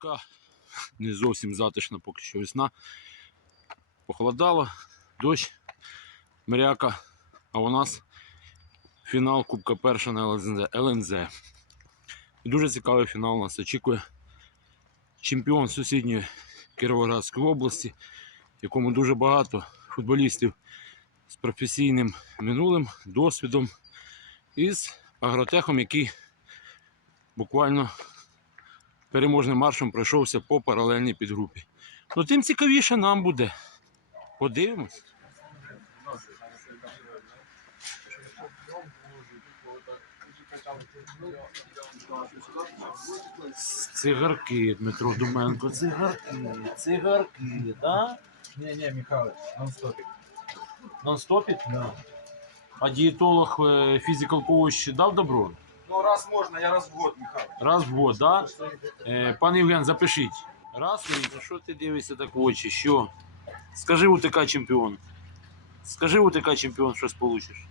така не зовсім затишна поки що весна. Похолодало, дощ, мряка, а у нас фінал Кубка перша на ЛНЗ. І дуже цікавий фінал нас очікує. Чемпіон сусідньої Кіровоградської області, якому дуже багато футболістів з професійним минулим досвідом і з агротехом, який буквально переможним маршем пройшовся по паралельній підгрупі. Ну тим цікавіше нам буде. Подивимось. Цигарки, Дмитро Думенко, цигарки, цигарки, да? Не, не, Михайлович, нон-стопик. Нон-стопі? Да. А дієтолог е, фізикал коуч дав добро? Ну, раз можно, я раз в год, Михайлович. Раз в год, да? Е, пан Євген, запишіть. Раз, ну, що ти дивишся так в очі? Що? Скажи УТК чемпіон. Скажи УТК чемпіон, щось получиш.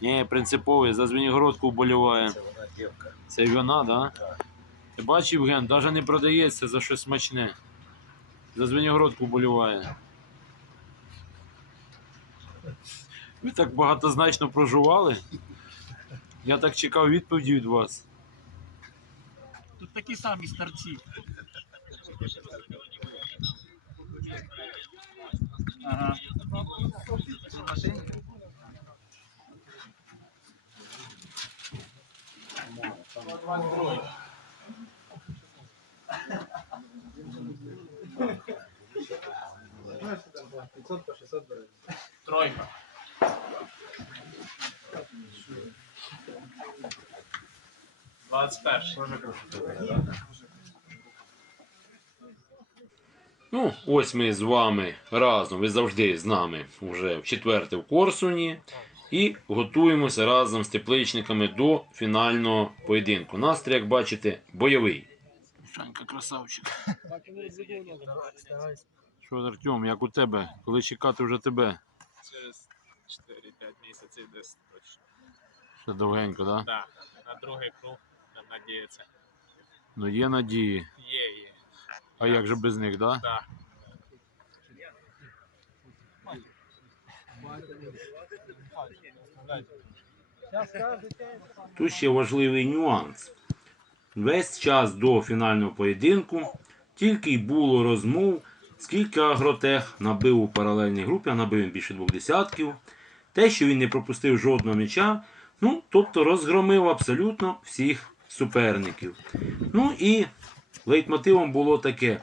Ні, принциповий, за Звенігородку вболіває. Це вона дівка. Це вона, да? Ти бачиш, Євген, навіть не продається за щось смачне. За Звенігородку вболіває. Ви так багатозначно проживали. Я так чекав відповіді від вас. Тут такі самі старці. Ага. Тройка. Двадцять перший. Ну, ось ми з вами разом, ви завжди з нами вже в четверте в Корсуні. І готуємося разом з тепличниками до фінального поєдинку. Настрій, як бачите, бойовий. Шанька красавчик. Що, Артем, як у тебе? Коли чекати вже тебе? Через 4-5 місяців десь точно. Ще довгенько, так? Да? Да. На другий круг надіється. Ну є надії. Є, є. А як же без них, так? Да? Да. Тут ще важливий нюанс. Весь час до фінального поєдинку тільки й було розмов, скільки агротех набив у паралельній групі, а набив він більше двох десятків. Те, що він не пропустив жодного м'яча, ну, тобто розгромив абсолютно всіх суперників. Ну і лейтмотивом було таке: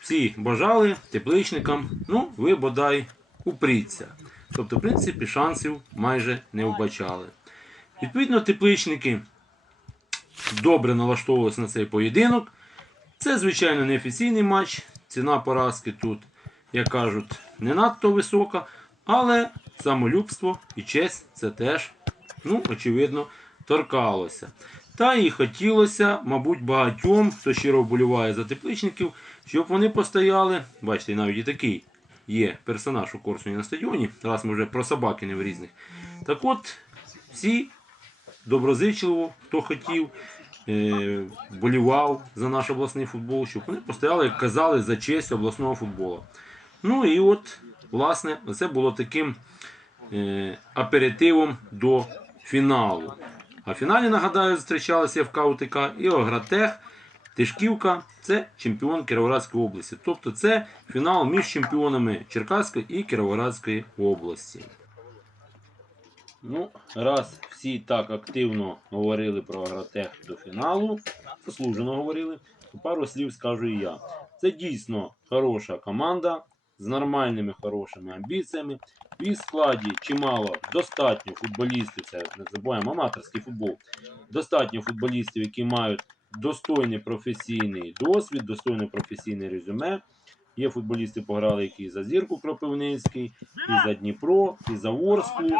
всі бажали тепличникам, ну, ви бодай упріться. Тобто, в принципі, шансів майже не вбачали. Відповідно, тепличники добре налаштовувалися на цей поєдинок. Це, звичайно, не офіційний матч. Ціна поразки тут, як кажуть, не надто висока, але самолюбство і честь це теж, ну, очевидно, торкалося. Та і хотілося, мабуть, багатьом, хто щиро вболіває за тепличників, щоб вони постояли. Бачите, навіть і такий є персонаж у Корсуні на стадіоні. Раз ми вже про собаки не в різних. Так от, всі доброзичливо, хто хотів, е, болівав за наш обласний футбол, щоб вони постояли, як казали, за честь обласного футболу. Ну і от, власне, це було таким е, аперитивом до фіналу. А в фіналі, нагадаю, зустрічалися ФК УТК і Огратех. Тишківка це чемпіон Кіровоградської області. Тобто це фінал між чемпіонами Черкаської і Кіровоградської області. Ну, раз всі так активно говорили про Агротех до фіналу, заслужено говорили, то пару слів скажу і я. Це дійсно хороша команда з нормальними хорошими амбіціями. В складі чимало достатньо футболістів, це не забуваємо аматорський футбол. Достатньо футболістів, які мають достойний професійний досвід, достойне професійне резюме. Є футболісти, пограли, які і за Зірку Кропивницький, і за Дніпро, і за Ворсклу.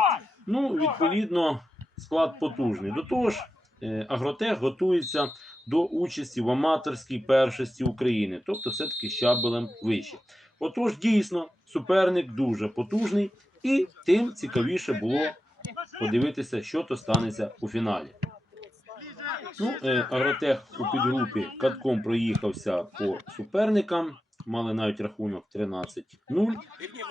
Ну, відповідно, склад потужний. До того ж, е, Агротех готується до участі в аматорській першості України, тобто все-таки щабелем вище. Отож, дійсно, суперник дуже потужний, і тим цікавіше було подивитися, що то станеться у фіналі. Ну, е, Агротех у підгрупі катком проїхався по суперникам, мали навіть рахунок 13-0.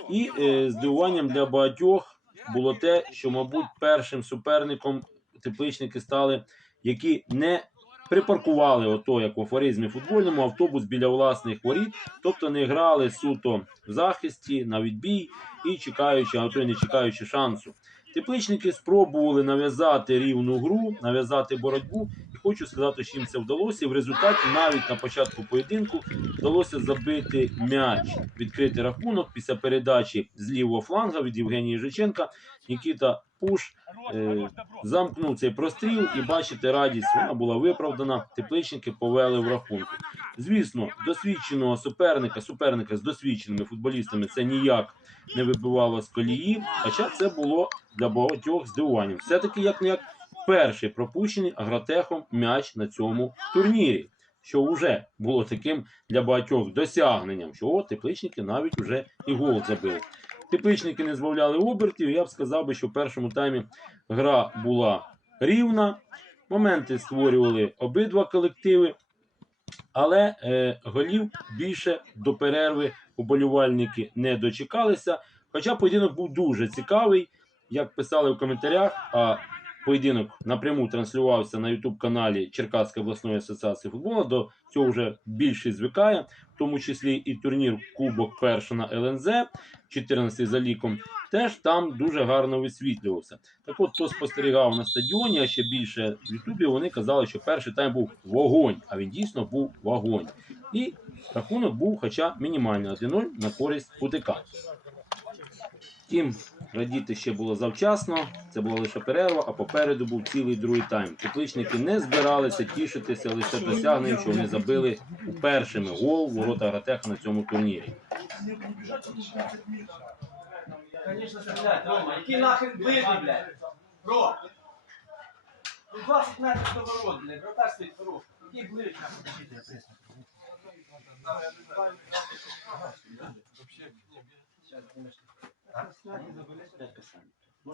І е, здивуванням для багатьох було те, що, мабуть, першим суперником тепличники стали, які не припаркували ото, як в афоризмі футбольному, автобус біля власних воріт, тобто не грали суто в захисті на відбій і чекаючи, а то й не чекаючи шансу. Тепличники спробували нав'язати рівну гру, нав'язати боротьбу. І хочу сказати, що їм це вдалося. І в результаті навіть на початку поєдинку вдалося забити м'яч, відкрити рахунок після передачі з лівого фланга від Євгенії Жиченка. Нікіта Пуш е, замкнув цей простріл і бачите, радість вона була виправдана. Тепличники повели в рахунку. Звісно, досвідченого суперника, суперника з досвідченими футболістами це ніяк не вибивало з колії, хоча це було для багатьох здивуванням. Все-таки як не як перший пропущений агротехом м'яч на цьому турнірі, що вже було таким для багатьох досягненням, що о, тепличники навіть вже і гол забили. Тепличники не збавляли обертів. Я б сказав би, що в першому таймі гра була рівна. Моменти створювали обидва колективи, але е, голів більше до перерви уболівальники не дочекалися. Хоча поєдинок був дуже цікавий, як писали в коментарях, а поєдинок напряму транслювався на Ютуб-каналі Черкаської обласної асоціації футболу. До цього вже більшість звикає, в тому числі і турнір Кубок Першина ЛНЗ, 14 за ліком, теж там дуже гарно висвітлювався. Так от, хто спостерігав на стадіоні, а ще більше в Ютубі, вони казали, що перший тайм був вогонь, а він дійсно був вогонь. І рахунок був хоча мінімальний 1-0 на користь УТК. Втім, радіти ще було завчасно, це була лише перерва, а попереду був цілий другий тайм. Тепличники не збиралися тішитися лише досягненням, що вони забили у першими гол ворота Агротеха на цьому турнірі. Конечно, стрелять, Рома. Який нахрен ближний, блядь? Ну 20 метрів до ворот, блядь. Вратар стоїть. Який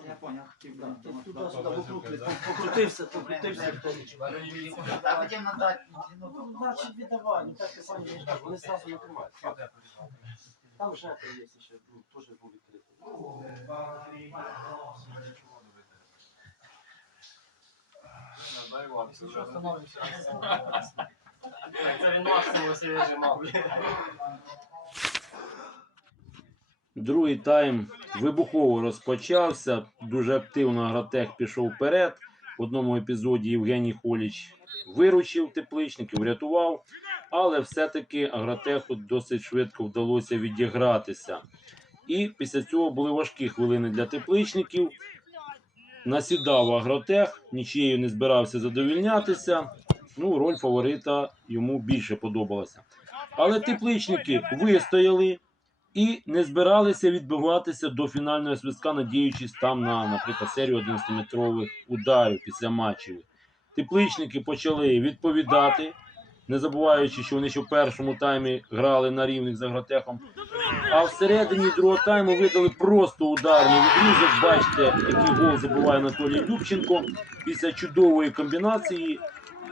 Я понял, хотів да. Туди-сюди блядь. Покрутився, покрутився. Я хотів надати. Ну, значить, віддавай. Ну, так самі не ждав. Вони сразу накривають. Там же є ще, теж був відкритий. Це він максимум жимав. Другий тайм вибухово розпочався. Дуже активно Агротех пішов вперед. В одному епізоді Євгеній Холіч виручив тепличників, врятував. Але все-таки Агротеху досить швидко вдалося відігратися. І після цього були важкі хвилини для тепличників. Насідав Агротех, нічією не збирався задовільнятися. Ну, роль фаворита йому більше подобалася. Але тепличники вистояли і не збиралися відбиватися до фінального свистка, надіючись там на, наприклад, серію 11-метрових ударів після матчів. Тепличники почали відповідати, не забуваючи, що вони ще в першому таймі грали на рівних з агротехом. А всередині другого тайму видали просто ударний відрізок. Бачите, який гол забуває Анатолій Любченко. Після чудової комбінації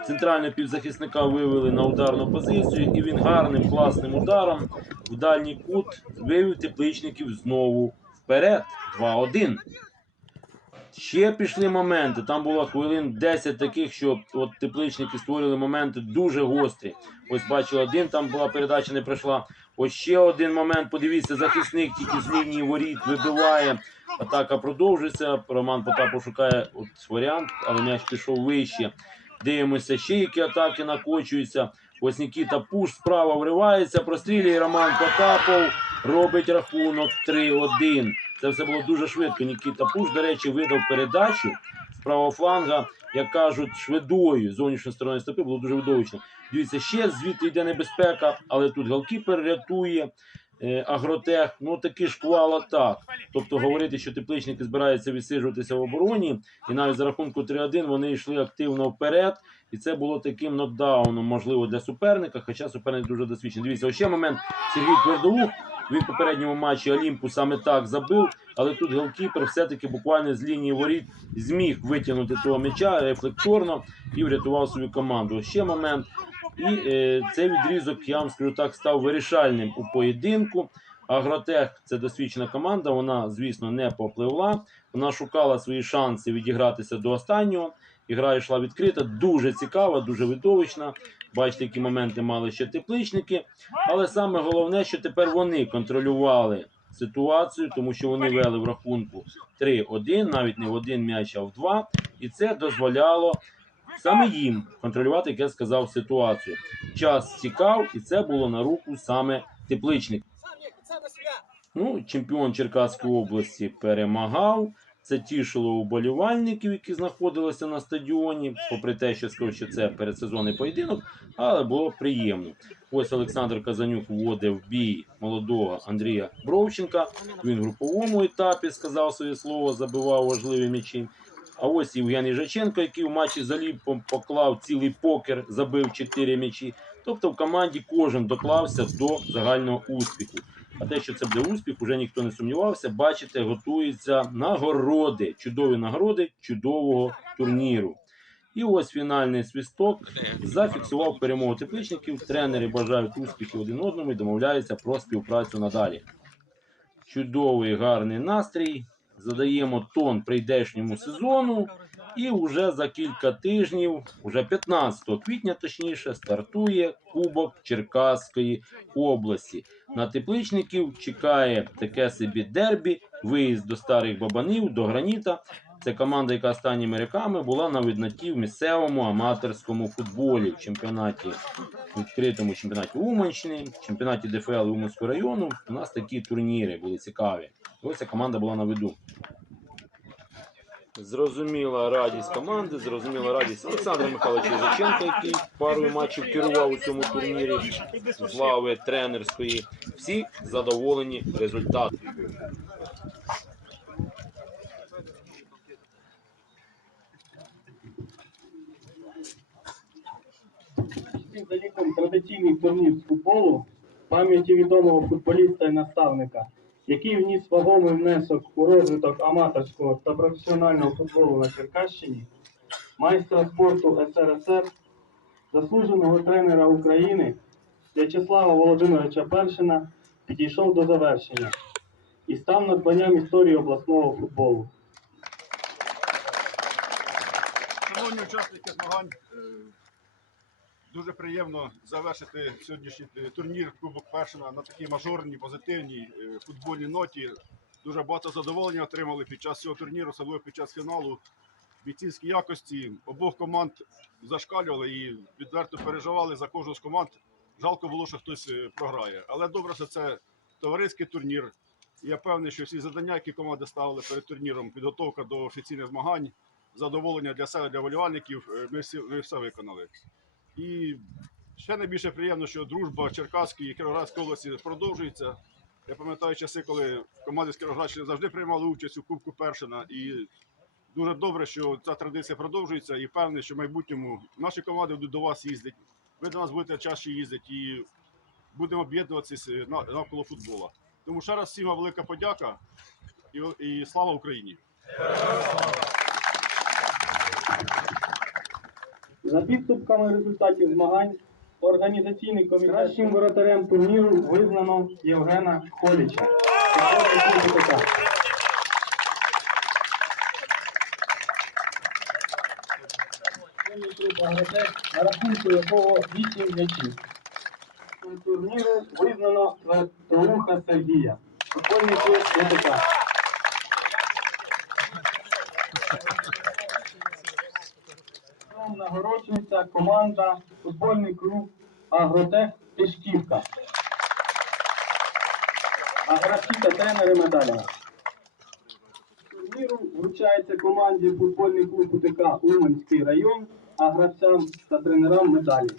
центрального півзахисника вивели на ударну позицію, і він гарним класним ударом в дальній кут вивів тепличників знову вперед. 2-1. Ще пішли моменти. Там було хвилин 10 таких, що от тепличники створили моменти дуже гострі. Ось бачили один, там була передача, не пройшла. Ось ще один момент. Подивіться, захисник тільки з лінії воріт вибиває. Атака продовжується. Роман Потапов шукає от варіант, але м'яч пішов вище. Дивимося, ще які атаки накочуються. Ось Нікіта Пуш справа вривається, прострілює Роман Потапов, робить рахунок 3-1. Це все було дуже швидко. Нікіта Пуш, до речі, видав передачу з правого фланга, як кажуть, швидою зовнішньої сторони стопи було дуже видовищно. Дивіться, ще звідти йде небезпека, але тут голкіпер рятує. Е, Агротех, ну такий шквал атак. Тобто говорити, що тепличники збираються відсиджуватися в обороні, і навіть за рахунку 3-1 вони йшли активно вперед. І це було таким нокдауном, можливо, для суперника, хоча суперник дуже досвідчений. Дивіться, ось ще момент Сергій Твердоух. Він в попередньому матчі Олімпу саме так забив, але тут голкіпер все-таки буквально з лінії воріт зміг витягнути того м'яча рефлекторно і врятував свою команду. Ще момент. І е, цей відрізок, я вам скажу так, став вирішальним у поєдинку. Агротех це досвідчена команда. Вона, звісно, не попливла. Вона шукала свої шанси відігратися до останнього. Ігра йшла відкрита, дуже цікава, дуже видовищна. Бачите, які моменти мали ще тепличники. Але саме головне, що тепер вони контролювали ситуацію, тому що вони вели в рахунку 3-1, навіть не в один м'яч, а в два. І це дозволяло саме їм контролювати, як я сказав, ситуацію. Час цікав, і це було на руку саме тепличник. Ну, чемпіон Черкаської області перемагав. Це тішило уболівальників, які знаходилися на стадіоні, попри те, що сказав, що це передсезонний поєдинок, але було приємно. Ось Олександр Казанюк вводив бій молодого Андрія Бровченка. Він в груповому етапі сказав своє слово, забивав важливі м'ячі. А ось Євген Іжаченко, який в матчі з поклав цілий покер, забив 4 м'ячі. Тобто в команді кожен доклався до загального успіху. А те, що це буде успіх, уже ніхто не сумнівався. Бачите, готуються нагороди, чудові нагороди чудового турніру. І ось фінальний свісток зафіксував перемогу тепличників. Тренери бажають успіхів один одному і домовляються про співпрацю надалі. Чудовий гарний настрій. Задаємо тон прийдешньому сезону. І вже за кілька тижнів, вже 15 квітня, точніше, стартує Кубок Черкаської області. На тепличників чекає таке собі дербі, виїзд до старих бабанів, до граніта. Це команда, яка останніми роками була на видноті в місцевому аматорському футболі в чемпіонаті, відкритому чемпіонаті Уманщини, чемпіонаті ДФЛ Уманського району. У нас такі турніри були цікаві. Ось ця команда була на виду. Зрозуміла радість команди, зрозуміла радість Олександра Михайловича Ізаченка, який парою матчів керував у цьому турнірі з лави тренерської. Всі задоволені результатом. Віком традиційний турнір з футболу пам'яті відомого футболіста і наставника, який вніс вагомий внесок у розвиток аматорського та професіонального футболу на Черкащині, майстра спорту СРСР, заслуженого тренера України В'ячеслава Володимировича Першина підійшов до завершення і став надбанням історії обласного футболу. Шановні учасники змагань, дуже приємно завершити сьогоднішній е, турнір Кубок Першина на такій мажорній, позитивній е, футбольній ноті. Дуже багато задоволення отримали під час цього турніру, особливо під час фіналу. Бійцівські якості обох команд зашкалювали і відверто переживали за кожну з команд. Жалко було, що хтось е, програє. Але добре, що це товариський турнір. Я певний, що всі завдання, які команди ставили перед турніром, підготовка до офіційних змагань, задоволення для себе, для волівальників, ми всі ми все виконали. І ще найбільше приємно, що дружба Черкаської і Кіровоградської області продовжується. Я пам'ятаю часи, коли команди з Кіровоградщини завжди приймали участь у Кубку Першина. І дуже добре, що ця традиція продовжується. І певний, що в майбутньому наші команди будуть до вас їздити. Ви до нас будете чаще їздити і будемо об'єднуватися навколо футбола. Тому ще раз всім велика подяка і, і слава Україні! За підсумками результатів змагань, організаційний комітет кращим воротарем турніру визнано Євгена Холіча. На рахунку якого 8 м'ячів. Турніру визнано Толуха Сергія. Футбольний клуб УТК. Нагороджується команда футбольний клуб Агротех Тишківка. А гравці та тренери медалями. Турніру вручається команді футбольний клуб УТК Уманський район, а гравцям та тренерам медалі.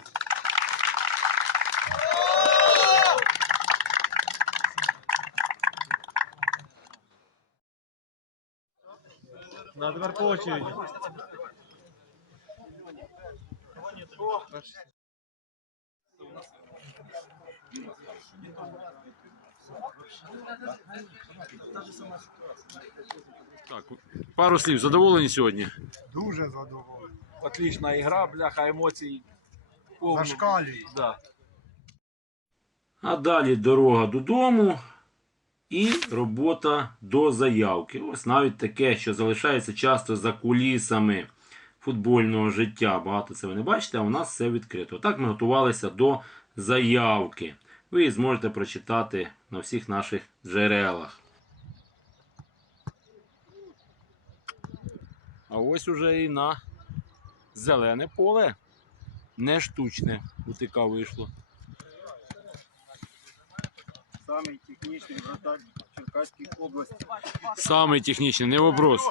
На по. Так, пару слів. Задоволені сьогодні? Дуже задоволений. Отлична ігра, бляха, емоцій. повно. Зашкалює. Да. А далі дорога додому і робота до заявки. Ось навіть таке, що залишається часто за кулісами футбольного життя. Багато це ви не бачите, а у нас все відкрито. Так ми готувалися до заявки. Ви її зможете прочитати на всіх наших джерелах. А ось уже і на зелене поле. Не штучне УТК вийшло. Самий технічний вратар Черкаської області. Самий технічний, не вопрос.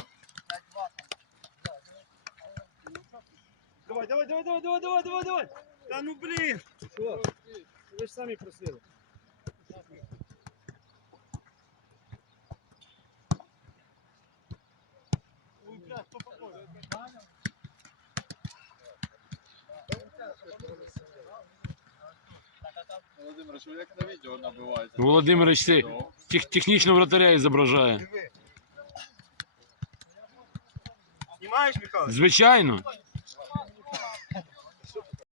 Давай, давай, давай, давай, давай, давай, давай, давай. Та ну блін. Що? Ви ж самі просили. Володимир, як на відео набивається? Володимирович, ти тех, технічно вратаря зображає. Знімаєш, Михайло? Звичайно.